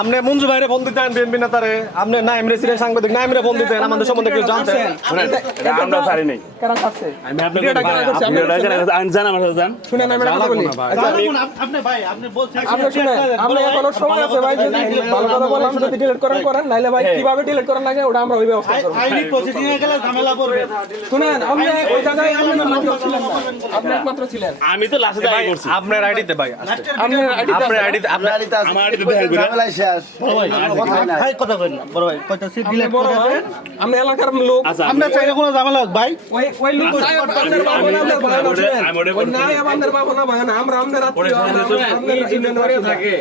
আপনি মঞ্জু ভাইরে ফোন দিতেন বিএনপি নেতারে, আপনি নাইম রেসিডেন্ট সাংবাদিক নাইমরে ফোন দিতেন, আমাদের সম্বন্ধে কেউ জানতেন? আমরা পারি নাই। আমি আপনাকে জান আমার সাথে জান। শুনেন আমি কথা বলি। আপনি ভাই আপনি বলছেন আপনি শুনেন, আমরা এখনো সময় আছে ভাই, যদি ভালো কথা বললাম যদি ডিলিট করেন নাইলে ভাই কিভাবে ডিলিট করেন লাগে ওটা আমরা ওই ব্যবস্থা করব। আইনি প্রসিডিং এ গেলে ঝামেলা করবে। শুনেন আপনি ওই জায়গায় আপনি ছিলেন না, আপনি একমাত্র ছিলেন। আমি তো লাস্টে যাই করছি। আপনার আইডিতে ভাই, আপনার আইডিতে আপনার আইডিতে আমার আইডিতে দেখা করে ভাই কথা কই না বড় ভাই কইতাছি ডিলিট করে দেন। আমরা এলাকার লোক, আচ্ছা আমরা চাইলে কোনো ঝামেলা হোক ভাই। ওই লোক আপনাদের বাবা না আপনাদের ভাই না, ওই নাই আমাদের বাবা না ভাই না, আমরা আমাদের আত্মীয় আমাদের ইউনিয়নের থাকে।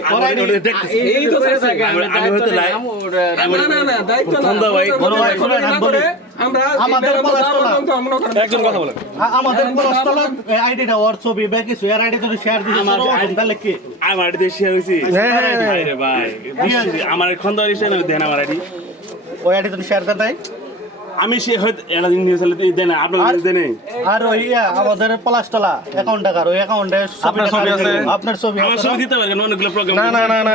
এই তো থাকে আমি হতে লাই না দায়িত্ব না ভাই বড় ভাই শুনেন আমি বলি আমরা আমাদের পলাশতলা একজন কথা বলেন। আমাদের পলাশতলা আইডিটা ওর ছবি বা কিছু এর আইডি তুমি শেয়ার দিছো তাহলে কি আমার আইডিতে শেয়ার হইছি। আরে ভাই আমার খন্দকার হিসেবে দেন আমার আইডি। ওই আইডি তুমি শেয়ার দেন নাই? আমি সে হয়তো এটা নিউজ হলে দেন আপনার দেন আর ওই আমাদের পলাশতলা অ্যাকাউন্ট টাকার ওই অ্যাকাউন্টে আপনার ছবি আছে? আপনার ছবি আমার ছবি দিতে পারেন অনেকগুলো প্রোগ্রাম।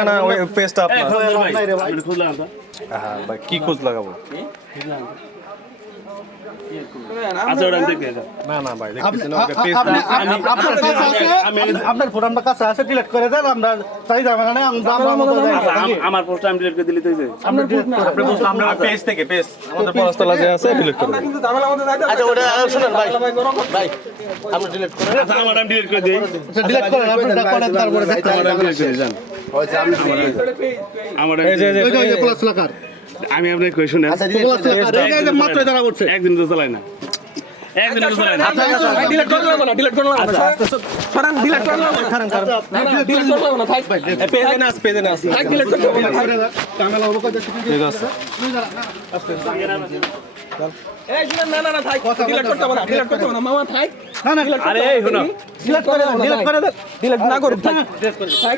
না ওই পেজটা আপনার। ভাই খুললাম তো। হ্যাঁ ভাই কি খোঁজ লাগাবো? আচ্ছা ওটা দেখতে যাও। না ভাই দেখতেছি না ওকে পেজটা। আপনার ফোন আমার কাছে আছে ডিলিট করে দেন। আমরা চাই যাবে না আমরা মতো আমার পোস্ট আমি ডিলিট করে দিলে তো হইছে। আপনার ঠিক না, আপনি বলছেন আপনার পেজ থেকে পেজ আমাদের পলাশতলা যে আছে ডিলিট করে আমরা দেন। কিন্তু ঝামেলা মধ্যে যাইতে আচ্ছা ওটা শুনেন ভাই ভাই আপনি ডিলিট করে আচ্ছা আমার নাম ডিলিট করে দেই। ডিলিট করেন আপনি করেন তারপরে দেখতে আমার নাম ডিলিট করে যান। আমার এই যে ওই যে প্লাস লাগার আমি আপনাকে কই শুনেন। এই যে মাত্র যারা উঠছে একদিন তো চালাই না। একদিন তো চালাই না। ভাই ডিলিট করলাম না, ডিলিট করলাম না, সরান ডিলিট করলাম না, ডিলিট করলাম না, থাক পেজে না আছে। থাক ডিলিট করতে হবে না, থাক। ঝামেলা হবে কত ঠিক আছে। এই শুনেন না থাক, ডিলিট করতে হবে না, ডিলিট করতে হবে না মামা, থাক। না না আরে এই শুনো ডিলিট করে দেন, ডিলিট করে দেন, ডিলিট না করুন, থাক থাক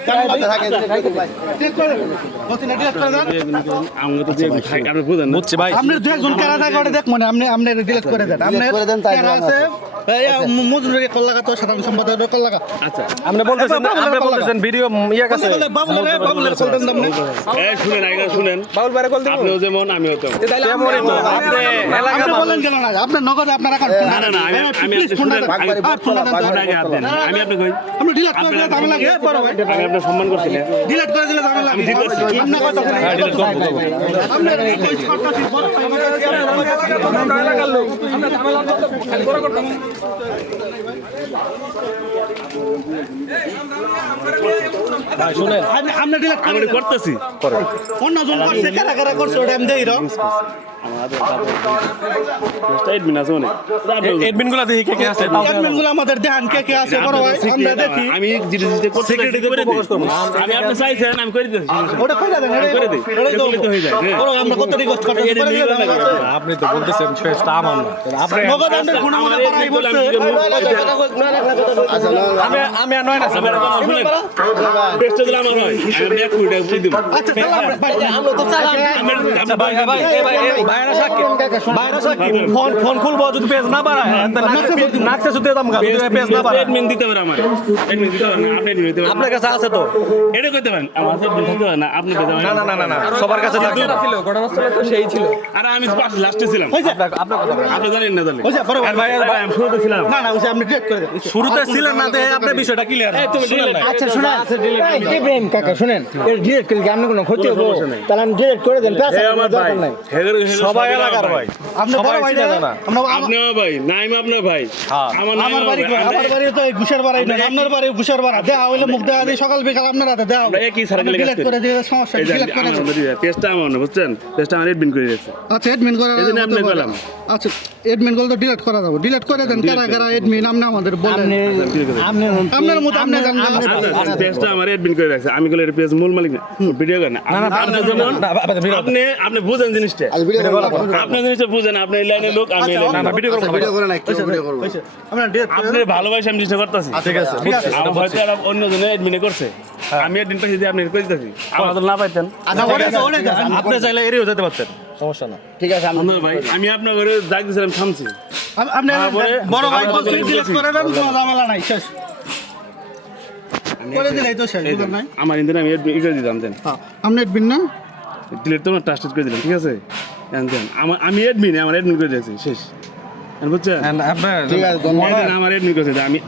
ডিলিট করে দেন বলছি না ডিলিট করে দেন। আমরা তো যে আপনি বুঝেন না। বুঝছি ভাই। আপনি দুই একজন কারা থাকে ওটা দেখ মনে আপনি ডিলিট করে দেন। আপনি কারা আছে এই মজুরি কল্লাকা তো সাধারণ সম্পাদক কল্লাকা আচ্ছা আপনি বলতেছেন ভিডিও ইয়া কাছে বাবুলের কল দেন আপনি এই শুনেন আগে শুনেন। বাউল বাইরে কল দেব। আপনিও যেমন আমিও তেমন। তাইলে তেমনই তো আপনি এলাকা আপনি বলেন কেন না আপনার নগদ আপনার অ্যাকাউন্ট না না না আমি শুনেন ফোন আগে হাত দেন। আমি আপনি কই আপনি ডিলিট করে দিলে ঝামেলা লাগে বড় ভাই আমি আপনার সম্মান করছি না। ডিলিট করে দিলে ঝামেলা লাগে আপনি কথা আপনার এই কই করতেছি বড় ভাই আমরা এলাকার লোক, আমরা ঝামেলা করতে খালি করে করতাম। ভাই শুনেন আপনি ডিলিট আমি করে করতেছি। অন্য জন করছে কারা করছে ওটা আমি দেই স্টেটমেন্ট আছে অনেক। এডমিন গুলা দেখি কে আছে অ্যাডমিনগুলো আমাদের দেখান কে আছে বড় ভাই আমরা দেখি আমি জিনিসটা করতে আমি আপনি চাইছেন আমি করে দিতেছি। ওটা কইরা দেন আমি করে দেই। এগুলো তো হয়ে যায়। বড় আমরা কত রিকোয়েস্ট করতে আপনি তো বলতেছেন পেজটা আমার না আপনি নগদ আমাদের গুণমানের পাড়াই বলছে আমি আর নয় না আমার কথা শুনেন। পেস্টটা দিলে আমার হয়। আমি ব্যাক করে দিব। আচ্ছা ভাই আমরা তো চালাম ভাইরা সাক্ষী ফোন খুলবো যদি পেজ না বাড়ায় নাকছে সুতে দাম গা যদি পেজ না বাড়ায় এডমিন দিতে পারে আমার। এডমিন দিতে পারে না আপনি এডমিন দিতে পারেন। আপনার কাছে আছে তো? এটা কইতে পারেন। আমার কাছে এডমিন দিতে পারে না আপনি দিতে পারেন। না সবার কাছে থাকবে না। ছিল ঘটনাস্থলে তো সেই ছিল। আরে আমি লাস্টে ছিলাম। আপনার কথা বলেন। আপনি জানেন না তাহলে। ওই যে বড় ভাই আমি শুরুতে ছিলাম। না না ওই যে আপনি ডিলিট করে দেন শুরুতে ছিলেন না দেখে আপনার বিষয়টা ক্লিয়ার শুনেন না আচ্ছা শুনেন দেবেন কাকা শুনেন এর ডিলিট করলে কি আপনি কোনো ক্ষতি হবে তাহলে আমি ডিলিট করে দেন প্যাস আমার দরকার নাই সবাই এলাকার ভাই আপনি বড় ভাই চিনে জানা আমরা আপনার ভাই নাইম আপনার ভাই আমার বাড়ি তো ঘুষের বাড়ি না আপনার বাড়ি ঘুষের বাড়া দেওয়া হইলে মুখ দেওয়া দিয়ে সকাল বিকাল আপনার হাতে দেওয়া আমরা একই সার্কেলে ডিলিট করে দিয়ে সমস্যা ডিলিট করে দেন পেজটা আমার না বুঝছেন পেজটা আমার এডমিন করে দিয়েছে আচ্ছা এডমিন করে এজন্য আপনি বললাম আচ্ছা এডমিন গুলো তো ডিলিট করা যাবে ডিলিট করে দেন কারা এডমিন আপনি আমাদের বলেন আপনি আপনার মতো আপনি জানেন পেজটা আমার এডমিন করে রাখছে আমি কইলে পেজ মূল মালিক না ভিডিও করে না আপনি যেমন আপনি বুঝেন জিনিসটা আপনি জিনিসটা বুঝেন আপনি এই লাইনের লোক আমি না ভিডিও করব ভিডিও করে না ভিডিও করব আমরা ডিলিট আপনি ভালোবাসা আমি জিনিসটা করতেছি ঠিক আছে আর হয়তো আর অন্য জনে এডমিনে করছে আমি এডমিন পাইছি দিয়ে আপনি করে দিতেছি আমার তো না পাইতেন আপনি চাইলে এরিও যেতে পারতেন সমস্যা না ঠিক আছে আপনার ভাই আমি আপনার ঘরে যাই দিয়েছিলাম থামছি আপনি তারপরে বড় ভাই আবার বলছি ডিলিট করে দেন কোনো ঝামেলা নাই শেষ করে দিলেই তো শেষ এই বুঝলেন দেন, নাই আমার ইন্দিরা আমি ই করে দিলাম দেন হ্যাঁ আপনি এডমিন না ডিলিট তো ট্রাস্টেড করে দিলাম ঠিক আছে দেন আমি অ্যাডমিন আমার অ্যাডমিন করে দিয়েছি শেষ বুঝছেন ঠিক আছে ধন্যবাদ। এই দেন, আমার অ্যাডমিন করছে আমি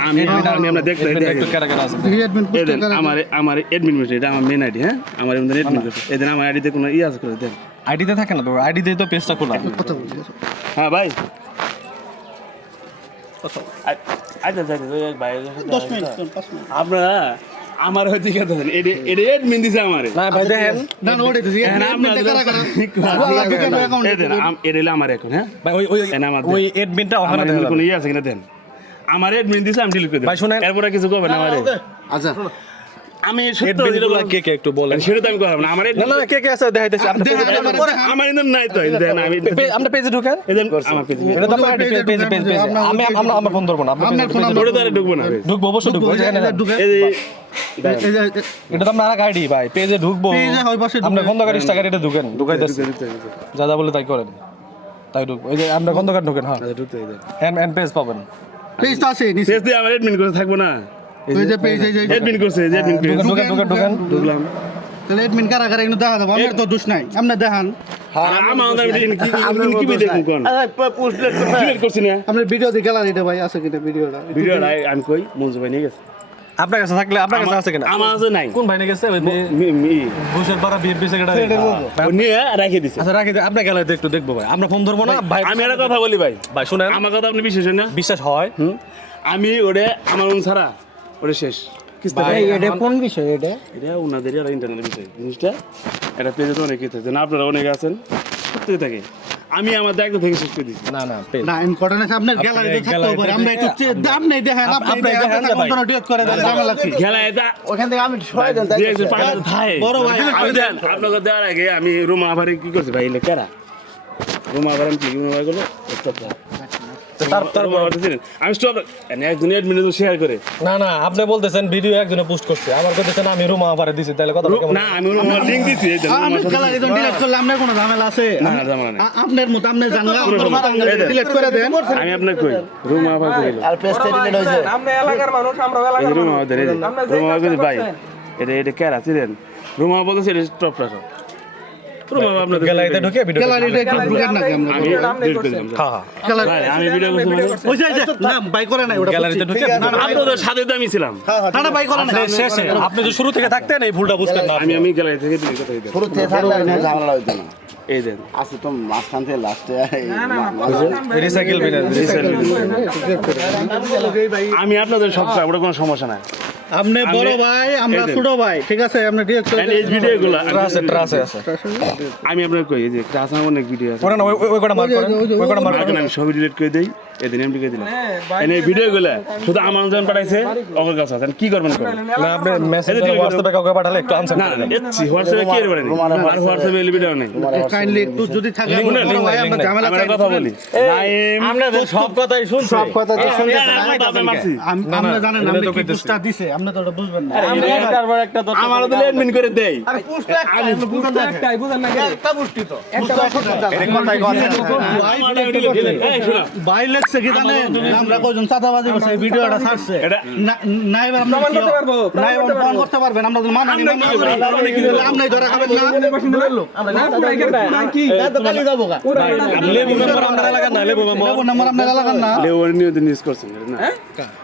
আমরা দেখতে একটু কারা কারা আছে এডমিন এই পোস্ট দেন আমার অ্যাডমিন করছে এটা আমার মেন আইডি হ্যাঁ আমার এমনি অ্যাডমিন করছে এই দেন আমার আইডিতে কোনো ই আছে করে দেন আইডিতে থাকে না তো আইডিতে তো পেজটা খোলা কথা বলছি হ্যাঁ ভাই আচ্ছা আচ্ছা ভাই 10 মিনিট 5 মিনিট আপনারা আমার হয়তো কি করতেছেন এটা অ্যাডমিন দিছে আমারে না ভাই দেখেন না না ওটাই তো এখন আপনাদের কারা কারা এই দেন এটা হলো আমার এখন হ্যাঁ ভাই ওই এন আমার ওই এডমিনটা ওখানে আমার দেখেন কোনো ইয়ে আছে কিনা দেন আমার অ্যাডমিন দিছে আমি ডিলিট করে দেব ভাই শুনেন। এরপরে কিছু করবেন না আমারে আচ্ছা আমি সত্য এডমিনগুলো কে কে একটু বলেন সেটা তো আমি করব না আমার না না কে কে আছে দেখাইতেছি আপনি আমার ইন্দন নাই তো দেন আমি আমরা পেজে ঢুকেন এদেন আমার পেজ এটা তো আপনার পেজ আমি আমরা আমার ফোন ধরবো না আপনি আপনার ফোন ওটা তো আর ঢুকবো না ঢুকবো অবশ্যই ঢুকবো এই যে এখানে ঢুকে এই যে এই যে এটা তো আপনার আইডি ভাই পেজে ঢুকবো পেজে হয় পাশে আপনি খন্দকার ইনস্টাগ্রাম এটা ঢুকেন ঢুকাইতেছি যা যা বলে তাই করেন তাই ঢুকবো এই যে আমরা খন্দকার ঢুকেন হ্যাঁ ঢুকতে দেন এন পেজ পাবেন পেজ তো আছে নিচে পেজ দিয়ে আমার অ্যাডমিন করে থাকবো না ওই যে পেজ এই যে অ্যাডমিন করছে যে অ্যাডমিন পেজ ঢুকেন ঢুকেন ঢুকেন ঢুকলাম তাহলে এডমিন কারা কারা এগুলো দেখা দেবো আমার তো দোষ নাই আপনি দেখান আমার কি দেখুন কোন ডিলিট করছি না আপনার ভিডিও দিয়ে গ্যালারিটা ভাই আছে কিনা ভিডিওটা ভিডিওটা আমি কই মঞ্জু ভাই নিয়ে গেছে আপনার কাছে থাকলে আপনার কাছে আছে কিনা আমার কাছে নাই কোন ভাই নিয়ে গেছে ঘুষের পাড়া বিএনপি সেক্রেটারি ও নিয়ে রেখে দিছে আচ্ছা রাখি আপনার গ্যালারিতে একটু দেখবো ভাই আমরা ফোন ধরবো না ভাই আমি একটা কথা বলি ভাই ভাই শুনেন আমার কথা আপনি বিশ্বাস হয় না বিশ্বাস হয় আমি ওরে আমার ছাড়া ওরে শেষ কিস্তা ভাই, এটা কোন বিষয় এটা এটা ওনাদের আর ইন্টারনেট বিষয় জিনিসটা এটা পেজে তো অনেকেই থাকে না আপনারা অনেকে আছেন প্রত্যেকে থাকে আমি আমার দায়িত্ব থেকে শেষ করে দিচ্ছি না না পেজ না ইম্পর্টেন্ট আছে আপনার গ্যালারিতে থাকতে পারে আমরা একটু দাম নেই দেখেন আপনি দেখেন কোন ডিলিট করে দেন ঝামেলা কি খেলা এটা ওখান থেকে আমি সরাই দেন তাই দিয়েছে পায়ে থাই বড় ভাই আমি দেন আপনাকে দেওয়ার আগে আমি রুমা আবার কি করছি ভাই এলে কেরা রুমা আবার আমি কি রুমা আবার করলো স্টপ তারপর আমি স্টপ একজন অ্যাডমিন তো শেয়ার করে না না আপনি বলতেছেন ভিডিও একজনে পোস্ট করছে আমার কইতেছেন আমি রুমা আপারে দিছি তাহলে কথা না আমি রুমা লিংক দিছি এই আপনি গ্যালারিতে ডিলিট করলে আপনার কোনো ঝামেলা আছে না ঝামেলা নেই আপনার মত আপনি জানলা ডিলিট করে দেন আমি আপনার কই রুমা আবার কইলো আর পেজটা ডিলিট হইছে আমরা এলাকার মানুষ আমরা এই এলাকার রুমা মানুষ আবার এই রুমা আবার কইছে ভাই এটা কেরা ছিলেন রুমা বলতেছে এটা স্টপ রাখো রুমা আপনাদের গ্যালারিতে ঢুকে ভিডিও গ্যালারিতে একটু ঢুকেন নাকি আমরা আমি ডিলিট করে দিলাম হ্যাঁ হ্যাঁ গ্যালারি ভাই আমি ভিডিও করছি মানে ওই যে না বাই করে নাই ওটা গ্যালারিতে ঢুকে আপনাদের সাথে তো আমি ছিলাম না বাই করে নাই শেষে আপনি যে শুরু থেকে থাকতেন এই ভুলটা বুঝতেন না আমি গ্যালারি থেকে ডিলিট করে দিলাম শুরু থেকে থাকলে আর ঝামেলা হইতো না এই দেন আছে তো মাঝখান থেকে লাস্টে রিসাইকেল বিনা আমি আপনাদের সব ওটা কোনো সমস্যা নাই আপনি বড় ভাই আমরা ছোট ভাই ঠিক আছে আপনি ডিলিট করে এই ভিডিওগুলো ট্রাসে আছে আমি আপনার কই এই যে ক্লাস আমার অনেক ভিডিও আছে ওটা না ওই কোটা মার্ক করেন ওই কোটা মার্ক এখন আমি সবই ডিলিট করে দেই এদিন এমডি করে দিলাম এই ভিডিওগুলো শুধু আমার জন পাঠাইছে ওর কাছে আছে কি করবেন করবেন না আপনি মেসেজ হোয়াটসঅ্যাপে কাউকে পাঠালে একটু আনসার না না এসছি হোয়াটসঅ্যাপে কি এর বারে আর হোয়াটসঅ্যাপে এল ভিডিও নাই কাইন্ডলি একটু যদি থাকে বড় ভাই আমরা ঝামেলা আমি চাই একটা কথা বলি নাইম আপনাদের সব কথাই শুনছি সব কথা তো শুনতে আপনি মারছি আমরা জানেন আমরা কি পোস্টটা দিছে আপনি তো ওটা বুঝবেন না আমার তো অ্যাডমিন করে দেই আমি একটাই বুঝেন না একটা মুষ্টি তো এই শোনো ভাই লেখছে কি জানেন আমরা কয়জন চাঁদাবাজি করছে এই ভিডিওটা ছাড়ছে এটা নাই আমরা প্রমাণ করতে পারবো, নাই আমরা প্রমাণ করতে পারবেন আমরা তো মানা আমরা কি করবো? আপনি ধরে খাবেন না লেবু মেম্বার আপনার এলাকার না লেবু মেম্বার লেবু নাম্বার আপনার এলাকার না লেওয়ার নিয়ে নিউজ করছেন না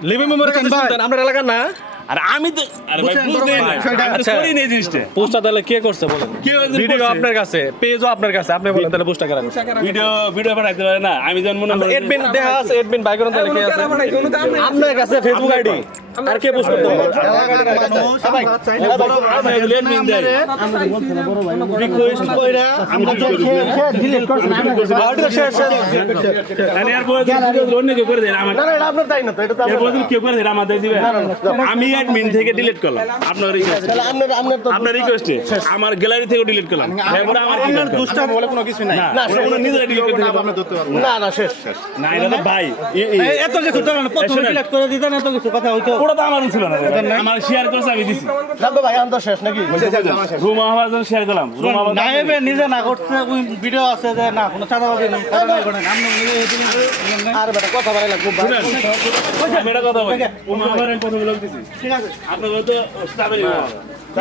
লেবু মেম্বার কাছে শুনতেন আপনার এলাকার না আর আমি তো আরে ভাই বুঝছেন, বুঝতেই না সেটা- আমি তো করি না এই জিনিসটা পোস্টটা তাহলে কে করছে বলেন কে ওই দিন ভিডিও করছে? আপনার কাছে পেজও আপনার কাছে আপনি বলেন তাহলে পোস্টটা করেন ভিডিও পাঠাইতে পারে না আমি যখন মনে করি এডমিন দেখা আছে এডমিন বাই করেন তাহলে কে আছে আপনার কাছে ফেসবুক আইডি আর কে পোস্ট করতে হবে রিকোয়েস্ট কইরা আমরা ডিলিট করছি আমি আর বলে অন্য কেউ করে দেন আমার আপনার তাই না তো এটা তো এরপর যদি কেউ করে দেন আমাদের দিবে আমি অ্যাডমিন থেকে ডিলিট করলাম আপনার রিকোয়েস্ট আপনার তো আপনার রিকোয়েস্টে আমার গ্যালারি থেকে ডিলিট করলাম এরপর আমার কি দরকার? দুষ্টা বলে কোনো কিছু নাই না ওরা কোনো নিজেরা ডিলিট করতে পারবে না না শেষ না এটা তো ভাই এত কিছু তো না প্রথমে ডিলিট করে দিতেন এত কিছু কথা হইতো ওটা তো আমারও ছিল না আমার শেয়ার করছে আমি দিছি রুম আমার জন্য শেয়ার করলাম রুম আমার নাইবে নিজে না করছে ওই ভিডিও আছে যে না কোনো চাঁদাবাজি নেই চাঁদাবাজি করেন আপনি আর বেটা কথা বলা লাগবে আমি এটা কথা বলি রুম আমার আমি কথা বলে দিছি ঠিক আছে আপনাদের তো স্টাফেরই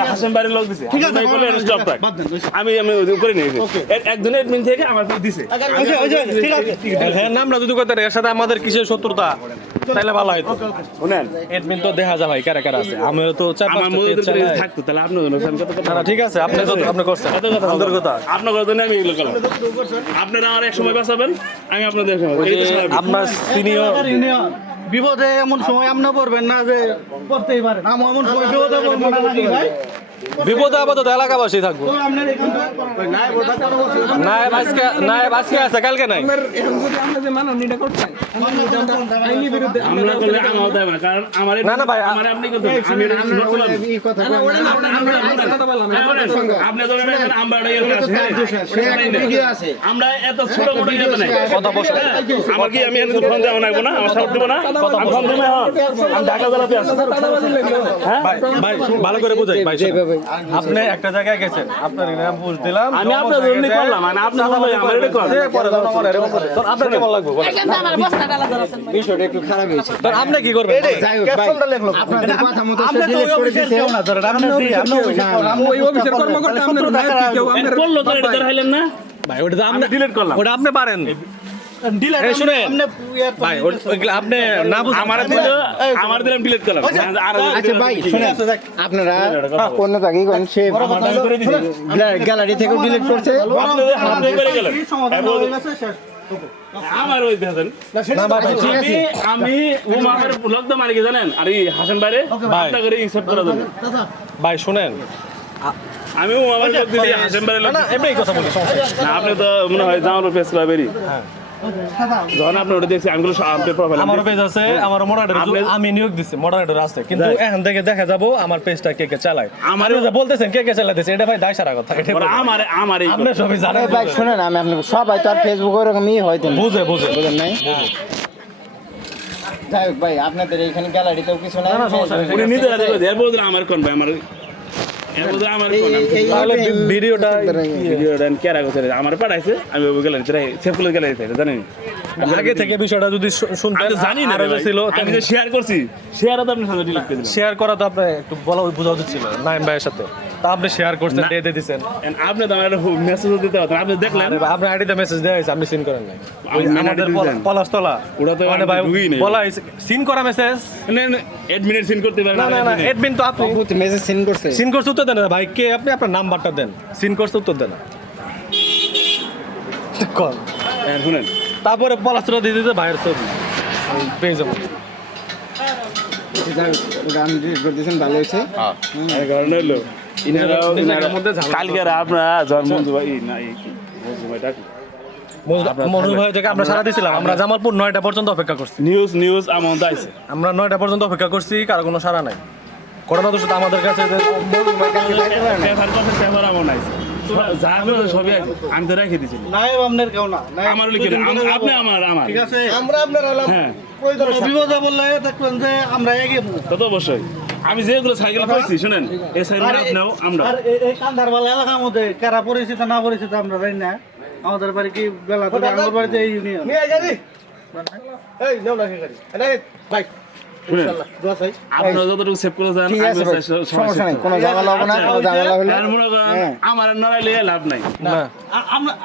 হাসেম বাড়ির লোক দিছে ঠিক আছে আমি বলে স্টপ রাখ বাদ দেন আমি করে নিয়েছি একজন অ্যাডমিন থেকে আমার দিছে ঠিক আছে হ্যাঁ নামটা যদি কইতে এর সাথে আমাদের কিসের শত্রুতা তাহলে ভালো হইতো শুনেন এডমিন তো দেখা যায় ভাই কারা কারা আছে আমিও তো চার আমার মধ্যে তো থাকতো তাহলে আপনার জন্য আমি কত কথা না ঠিক আছে আপনি তো আপনি করছেন কত কথা আমাদের কথা আপনার কথা আমি এগুলো করলাম আপনারা আমার এক সময় বাঁচাবেন আমি আপনাদের এই তো স্বাভাবিক। আপনার সিনিয়র ইউনিয়ন বিপদে এমন সময় আপনি পড়বেন না যে করতেই পারেন আমি এমন সময় বিপদে পড়বো না নাকি ভাই বিপদে আপাতত এলাকাবাসী থাকবো তো আপনার এখানটা নায়েব আজকে আছে কালকে নাই এখন যদি আমরা যে মাননীয়টা করছেন আইনি বিরুদ্ধে আমরা করলে আমার দেব না কারণ আমার না, না ভাই, আমার আপনি করতে আমি এটা নোট করলাম কথা বললাম আপনি ধরেন আমরা ভিডিও আছে আমরা এত ছোট ছোট ইয়ে নাই কথা বসে আমার কি আমি এত ফোন দেব না আমি সাপোর্ট দেব না আমি ফোন দেব আমি ঢাকা জেলাতে আছি হ্যাঁ ভাই ভাই ভালো করে বুঝাই ভাই শোনেন। আপনি একটা জায়গায় গেছেন আপনার নাম বুঝ দিলাম আমি আপনার জন্য করলাম মানে আপনি ভাই আমার এটা কর পরে জনগণ এরকম করে। তো আপনার কেমন লাগবে বলেন? বিষয়টা একটু খারাপ হয়েছে তো আপনি কি করবেন যাই হোক ভাই আপনাদের কথা মতো সে আপনি তো delete ওই করে অফিসের দিয়েছে কেউ না ধরেন আপনি ওই অফিসের কর্মকর্তা আপনার কেউ আপনার করলো তো এটা দেখাইলেন না ভাই ওটা তো আমি আপনি ডিলিট করলাম ওটা আপনি পারেন ডিলেট এই শুনেন। আপনি ভাই ওইগুলো আপনি না বুঝেন আমার দিল আমার দিলাম ডিলিট করলাম আর আচ্ছা ভাই শুনেন আপনারা অন্য জায়গায় কোন সে করে দিছি গ্যালারি থেকে ডিলিট করছে আপনাদের হাতে করে গেলেন সমাধান হয়ে গেছে শেষ আমার ওই দেখেন না ভাই ঠিক আছে আমি উমার ব্লগ তো মারি কি জানেন আর এই হাসান বাইরে বাচ্চা করে ইনসার্ট করা যাবে ভাই শুনেন আমি উমার ব্লগ দিদি হাসান বাইরে না না এমনি কথা বলি সমস্যা নেই। না আপনি তো মনে হয় জামানোর পেজ লাইব্রেরি যখন আপনি ওটা দেখছি আমি আপনার প্রোফাইল আমারও পেজ আছে আমার মডারেটর আমি নিয়োগ দিছি মডারেটর আছে কিন্তু এখন থেকে দেখা যাবো আমার পেজটা কে কে চালায় আমার যে বলতেছেন কে কে চালাতেছে এটা ভাই দায় সারা কথা এটা বলেন। আমার এই আপনি সবই জানেন ভাই শুনেন আমি আপনাকে সবাই তো আর ফেসবুক ওরকমই হয়তো না। বুঝে বুঝেন নাই যাই হোক ভাই আপনাদের এইখানে গ্যালারিতেও কিছু নাই উনি নিজে রাতে করে এর বদলে আমার কোন ভাই আমার এর বদলে আমার কোন তাহলে ভিডিওটা ভিডিওটা কেরা করতে আমার পাঠাইছে আমি ওই গ্যালারিতে সেভ করে গ্যালারিতে জানেন আগে থেকে বিষয়টা যদি শুনতেন আমি তো জানি না আরো যে ছিল আমি যে শেয়ার করছি শেয়ারও তো আপনি সাথে ডিলিট করে দিলেন শেয়ার করা তো আপনি একটু বলা বোঝা উচিত ছিল নাইম ভাইয়ের সাথে তা আপনি শেয়ার করছেন দিয়ে দিয়েছেন আপনি তো আমার মেসেজ দিতে হতো আপনি দেখলেন আরে ভাই আপনার আইডিতে মেসেজ দেওয়া হয়েছে আপনি সিন করেন নাই আমি main আমাদের ID দিয়েছেন। পলাশতলা ওটা তো মানে আমি ভাই ঢুকিই নাই। বলা হয়েছে সিন করা মেসেজ অ্যাডমিনের সিন করতে পারেন না না না এডমিন তো আপনি বহুত মেসেজ সেন্ড করছে সিন করতে উত্তর দেন না ভাই কে আপনি আপনার নাম্বারটা দেন সিন করতে উত্তর দেন না কল শুনেন তারপরে পলাশতলা দিয়ে দিতে ভাইয়ের ছবি পেয়ে যাবো যাই হোক, ওটা আমি ডিলিট করে দিয়েছেন ভালো হয়েছে এই কারণে হলো নিজেদের মধ্যে ঝামেলা কালকে আপনারা জন্মঞ্জু ভাই না এই কি মঞ্জু ভাই ডাক মনোজ ভাই থেকে আমরা সারা দিয়েছিলাম আমরা জামালপুর 9টা পর্যন্ত অপেক্ষা করছি নিউজ আমার আইছে আমরা 9টা পর্যন্ত অপেক্ষা করছি কারো কোনো সারা নাই ঘটনা তো শুধু আমাদের কাছে যে পেপার কথা পেপার আমার আইছে যা করে সবই আছে আমি তো রেখে দিয়েছি নাইব আপনার কেউ না আমার লিখে দেন আপনি আমার ঠিক আছে আমরা আপনার হলাম হ্যাঁ বিপদে বললে দেখবেন যে আমরা এগিয়ে তা তো অবশ্যই আমি যেগুলো সাইকেল পাইছি শুনেন এই সাইকেল আপনিও আমরা আর এই কান্দারবালা এলাকার মধ্যে কারা পরিচিত না পরিচিত আমরা জানি না আমাদের বাড়ি কি বেলা ধরে আমার বাড়িতে এই ইউনিয়ন শুনেন আপনারা যতটুকু সেভ করে যান ঠিক আছে ভাই, সমস্যা নেই কোনো ঝামেলা হবে না কোনো ঝামেলা হলে আমার নড়াইলে লাভ নাই না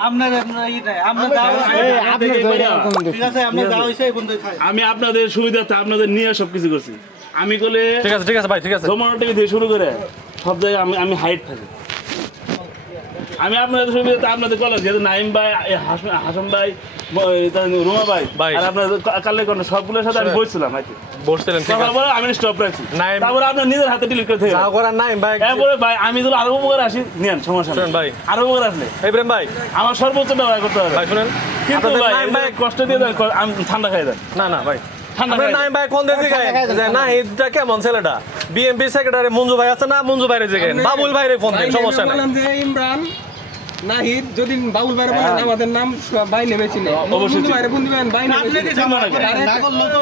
আপনার ই নাই আপনার যা হইছে- এই আপনার ধরে আর কোনো দোষ ঠিক আছে আপনার যা হয়েছে এই বন্ধুই খায় আমি আপনাদের সুবিধার্থে আপনাদের নিয়ে সবকিছু করছি আমি করলে ঠিক আছে ভাই ঠিক আছে জমানো টিভি থেকে শুরু করে সব জায়গায় আমি হাইট থাকি আমি আপনাদের সুবিধাতে আপনাদের কলেজ যেহেতু নাইম ভাই হাসান ভাই রুমা ভাই ভাই। আর আপনার কালে কোন সবগুলোর সাথে আমি বলছিলাম হয়তো বসছিলেন ঠিক আছে তারপরে আমি স্টপ রাখছি নাইম- তারপরে আপনার নিজের হাতে ডিলিট করে থেকে যা করার নাই ভাই এরপরে ভাই আমি যদি আরো উপকার আসি নেন সমস্যা শুনেন নেই ভাই আরো উপকার আসলে ইব্রাহিম ভাই আমার সর্বোচ্চ ব্যবহার করতে হবে ভাই শুনেন কিন্তু আপনাদের ভাই নাইম ভাই কষ্ট দিয়ে দেন, আমি ঠান্ডা খাই দেন না না ভাই ঠান্ডা আপনার খাই নাইম ভাই কোন দেশে গায় যে না এইটা কেমন ছেলেটা বিএমপি সেক্রেটারি মঞ্জু ভাই আছে না মঞ্জু ভাইরে জিগেন বাবুল ভাইরে ফোন দেন সমস্যা নাই বললাম যে ইমরান নাহিদ যদি বাবুল ভাইয়ের বলেন আমাদের নাম ভাই নেমেছিল অবশ্যই বন্ধু ভাইয়ের বন্ধু ভাই ভাই আপনি নেমেছিল যে মনে করেন না করলে তো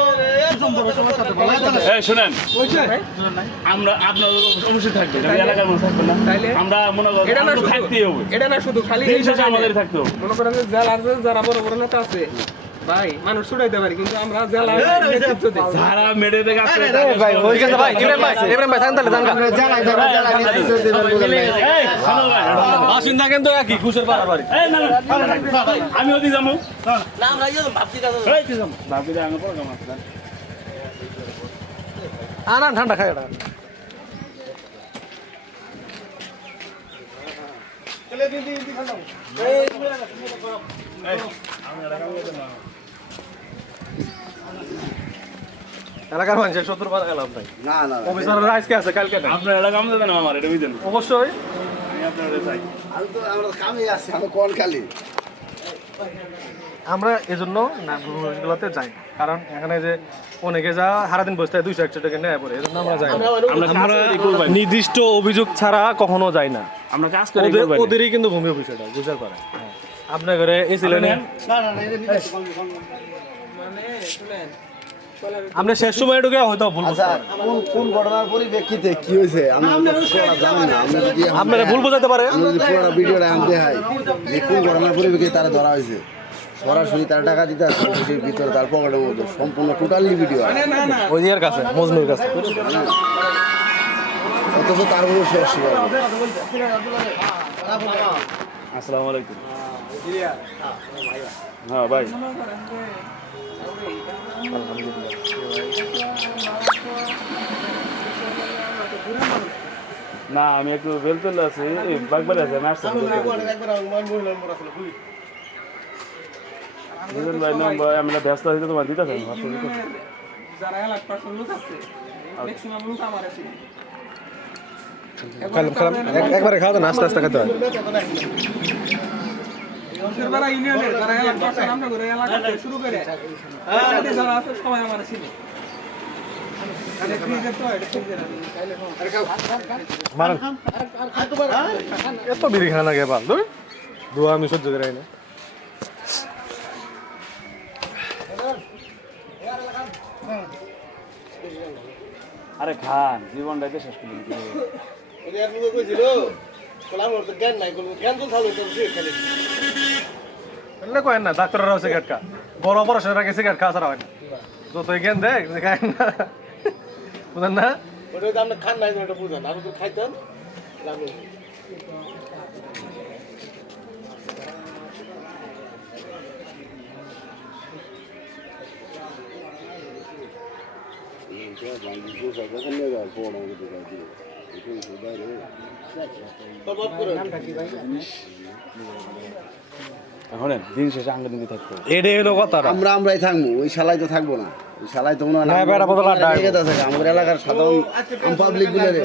একদম বড় সমস্যা তো বলা যাবে এই শুনেন বুঝছে আমরা আপনার অবশ্যই থাকবে যদি এলাকার মানুষ থাকবে না তাইলে? আমরা মনে করি এটা না আমরা শুধু থাকতেই হবে এটা না শুধু খালি দিন শেষে আমাদের থাকতে হবে মনে করেন যে জেলা আছে যারা বড় বড় নেতা আছে ভাই মানুষ ছুটাইতে পারে কিন্তু আমরা জেলা নেতৃত্ব দিই যারা মেডে থেকে আসছে ভাই হয়ে গেছে ভাই ইব্রাহিম ভাই থাকেন তাহলে এই শোনো ভাই বাসিন্দা কিন্তু একই ঘুষের পারাবাড়ি এই না আমি ওদি যাবো না আমরা ইয়ে ভাবছি কাজ এই কি যাবো ভাবি দে আঙ্গ পড়া কামাস আনা ঠান্ডা খায় এটা এলাকার মানুষের 70 পারা গেলাম ভাই না না অফিসারের আজকে আছে কালকে নাই আপনার এলাকা আমাদের দেন আমার এটা বুঝেন অবশ্যই আমি আপনার চাই আমি তো আমরা কামে আছি আমি কোন খালি আমরা এজন্য নাগুলোতে যাই কারণ এখানে যে অনেকে যা সারাদিন বসে 200 টাকা নেয় পড়ে এজন্য আমরা যাই না। আমরা কাজ করি করবাই নির্দিষ্ট অভিযোগ ছাড়া কখনো যাই না আমরা কাজ করি করবাই ওদেরই কিন্তু ভূমি অফিসটা বুঝার পারে আপনার ঘরে এসিলেন না না এটা নিয়ে মানে শুনেন আপনি শেষ সময় ঢুকে হয়তো ভুল আচ্ছা কোন কোন ঘটনার পরিপ্রেক্ষিতে কি হয়েছে আমরা জানি না আমরা যদি আপনারা ভুল বোঝাতে পারে আমরা যদি পুরো ভিডিওটা আনতে হয় যে কোন ঘটনার পরিপ্রেক্ষিতে তারা ধরা হয়েছে সরাসরি তার টাকা দিতে আসছে অফিসের ভিতরে তার পকেটের মধ্যে সম্পূর্ণ টোটালি ভিডিও আছে না না ওই ইয়ার কাছে মজনুর কাছে অথচ তারপরেও সে অস্বীকার করে। আসসালামু আলাইকুম হ্যাঁ ভাই না আমি একটু বেলতলে আছি এই বাগবাড়ি আছে আমি আসছি বুঝলেন ভাই না ভাই আমরা ব্যস্ত আছি তো তোমার দিতে চাই যারা এলাক পার্সন লোক আছে ম্যাক্সিমাম লোক আমার আছে একবারে খাওয়া না আস্তে আস্তে খেতে হয় যারা ইউনিয়নের যারা এলাক পার্সন আমরা করে এলাকা থেকে শুরু করে যারা আছে সবাই আমার চিনে আরে ফ্রিজে তো এটা ফ্রিজে মারেন এত বিড়ি খানা গে বাল দুয়া আমি সহ্য করে না আরে খান জীবনটাকে শেষ করে দিতে এলে কয়েন না ডাক্তাররাও সিগারেট খা বড় অপারেশনের আগে সিগারেট খাওয়া ছাড়া হয় না যতই জ্ঞান দেখ খায় না বুঝেন না এখন দিন শেষে আঙ্গ দিন থাকতে হবে এটাই হলো কথা আমরাই থাকবো ওই শালাই তো থাকবো না ওই শালাই তো মনে হয় না না, বেড়া বদলা ডাক। আমাদের এলাকার সাধারণ পাবলিক গুলো রে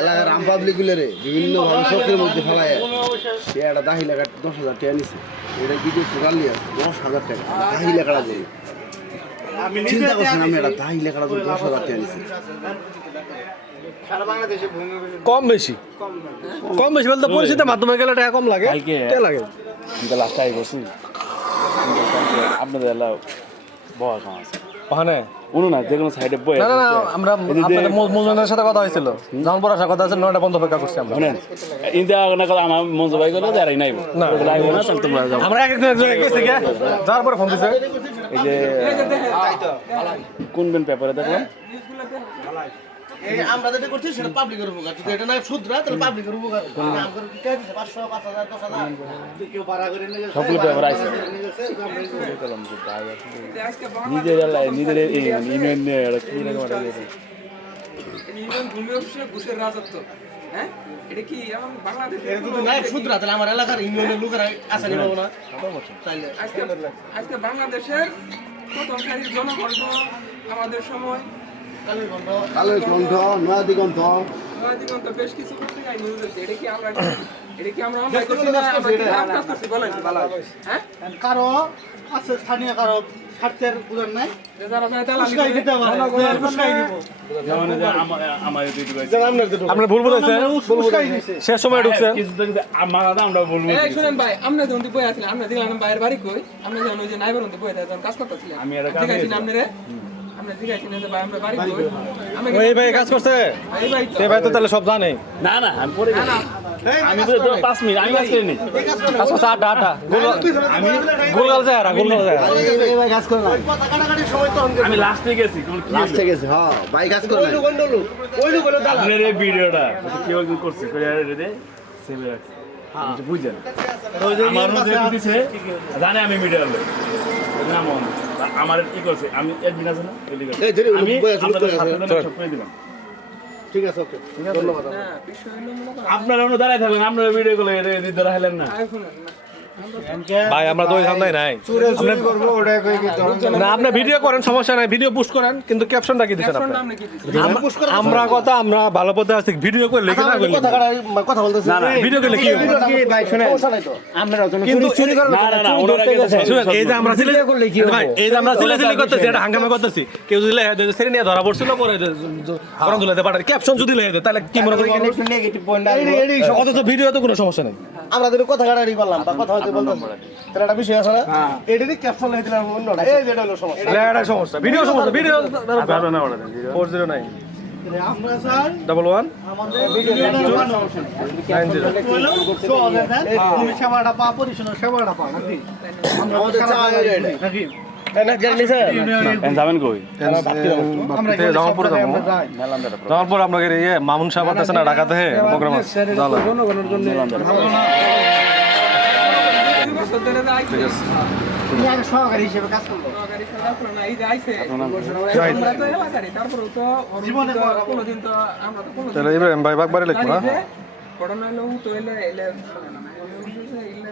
এলাকার আম পাবলিক গুলো রে বিভিন্ন ভাবে চোখের মধ্যে ফেলায় সে একটা 10,000 টাকা নিছে এটা ভিডিও টোটালি আছে 10,000 টাকা 10,000 টাকা দিয়ে চিন্তা করছেন আমি একটা 10,000 টাকা 10,000 টাকা নিছি কম বেশি বলতে পরিচিতির মাধ্যমে গেলে টাকা কম লাগে কালকে টাকা লাগে কিন্তু লাস্ট টাই করছি আপনাদের এলাও বহা খাওয়া আছে ওখানে উনো না যে কোনো সাইডে বয়ে না আমরা আপনাদের মজুনের সাথে কথা হয়েছিল যখন পড়ার সাথে কথা আছে 9টা বন্ধ অপেক্ষা করছি আমরা শুনেন ইন্ডিয়া না কথা আমার মঞ্জ ভাই গেলো যারাই নাই না। লাগবে না তাহলে তোমরা যাও আমরা এক জায়গায় গেছি গে যাওয়ার পরে ফোন দিছে এই যে কোন পেপারে দেখলাম আমরা যেটা করছি সেটা পাবলিকের উপকার যদি এটা না শুধরা তাহলে পাবলিকের উপকার আমরা কি কাজ 500 5000 10000 কেউ ভাড়া করে নিয়ে সবগুলো পেপার আইছে নিজের এলাকায় নিজের ইউনিয়ন নিয়ে এটা কি রকম একটা ইয়ে। ইউনিয়ন ভূমি অফিসে ঘুষের রাজত্ব হ্যাঁ এটা কি এখন বাংলাদেশে যদি না শুধরা তাহলে আমার এলাকার ইউনিয়নের লোকেরা আসা নিব না তাইলে আজকে বাংলাদেশের প্রথম সারির জনকণ্ঠ আমাদের সময় কালের কণ্ঠ নয়া দিগন্ত দিগন্ত বেশ কিছু পত্রিকায় নিউজ হচ্ছে এটা কি আমরা এটা কি আমরা অন্যায় করছি না আমরা কি খারাপ কাজ করছি বলেন হ্যাঁ কারো আছে স্থানীয় কারো স্বার্থের উদাহরণ নাই যে যারা যায় তালা উস্কাই দিতে পারে উস্কাই দিব যেমন এই যে আমার দুইটি ভাই আপনি ভুল বলেছেন উস্কাই দিছে শেষ সময় ঢুকছেন কিছু তো কিছু আমার আদা আমরা বলবো এই শুনেন ভাই আমরা যখন বই আসলে আমরা দেখলাম বাইরের বাড়ি কই আমরা যখন ওই যে নাইবার মধ্যে বই তখন কাজ করতেছিলাম আমি একটা কাজ জিজ্ঞাসি না আপনারে আমরা জিজ্ঞাসি না যে ভাই আমরা বাড়ি কই আমি ওই ভাই কাজ করছে এই ভাই তো এই ভাই তো তাহলে সব জানে না না আমি পরে গেছি। আমি তো 5 মিনিট আমি কাজ করিনি কাজ করছে আড্ডা আড্ডা গোলগাল যায় আর গোলগাল যায় এই ভাই কাজ করে না কথা কাটাকাটির সময় তখন আমি লাস্টে গেছি কোন কি লাস্টে গেছে হ্যাঁ ভাই কাজ করে না আপনার এই ভিডিওটা কি একজন করছে করে রে সেভে রাখছে আপনি বুঝছেন আমার মধ্যে কি দিছে জানে আমি মিডিয়া হলো নাম আমার কি করছে আমি অ্যাডমিন আছে না এই ধরে আমি বই আছে, আপনাদের বই আছে। সাথে সব করে দিলাম ঠিক আছে ওকে ধন্যবাদ না বিষয় হলো মনে করেন আপনারা অন্য দাঁড়ায় থাকবেন আপনারা ভিডিও গুলো এদিক ধরে হেলেন না আইফোন না ভাই আমরা তো ওই ধান্দায় নাই না আপনি ভিডিও করেন সমস্যা নাই ভিডিও পোস্ট করেন কিন্তু ক্যাপশনটা কি দিচ্ছেন আপনি ক্যাপশনটা আমরা কি দিছি আমরা কথা আমরা ভালো পথে আছি ভিডিও করে লিখে না কথা বলতেছি না না ভিডিও করে লিখি ভাই শুনেন আপনারা তো কিন্তু চুরি করেন না না না ওনারা গেছে শুনেন এই যে আমরা সিলে ভাই এই যে আমরা সিলে করতেছি এটা হাঙ্গামা করতেছি কেউ যদি লেখা দেয় সেরে নিয়ে ধরা পড়ছিল পরে গরম তুলে পাঠায় ক্যাপশন যদি লেখা দেয় তাহলে কি মনে করি একটু নেগেটিভ পয়েন্ট অথচ ভিডিও তো কোনো সমস্যা নেই আমরা যদি কথা কাটাকাটি করলাম বা কথা হইতে বলতেছি তাহলে একটা বিষয় আছে না এটারই ক্যাপশন লিখে দিলাম অন্যটা এই যেটা হলো সমস্যা লেখাটা সমস্যা ভিডিও সমস্যা ভিডিও আপনারা না ওটা 409 আমরা স্যার 11 আমাদের ভিডিও 90 তুমি সেবাটা পা পরিচ্ছন্ন সেবাটা পা নাকি আমাদের চাওয়া হয়ে যায় নাকি যাবেন কই আমরা জামালপুরে যাবো জামালপুর আপনাকে ইয়ে মামুন সাহেব আছে না ঢাকাতে প্রোগ্রাম আছে চলো জনগণের জন্য বছর ধরে যে আইছে তুমি আগে সহকারী হিসেবে কাজ করবো সরকারি সরকার না এই যে আইছে আমরা তো এলাকারই তারপরেও তো জীবনে কোনোদিন তো আমরা তো কোনোদিন তাহলে ইব্রাহিম ভাই বাগবাড়ি লিখবো না ঘটনা হলো তো এলে এলে শোনে না এলে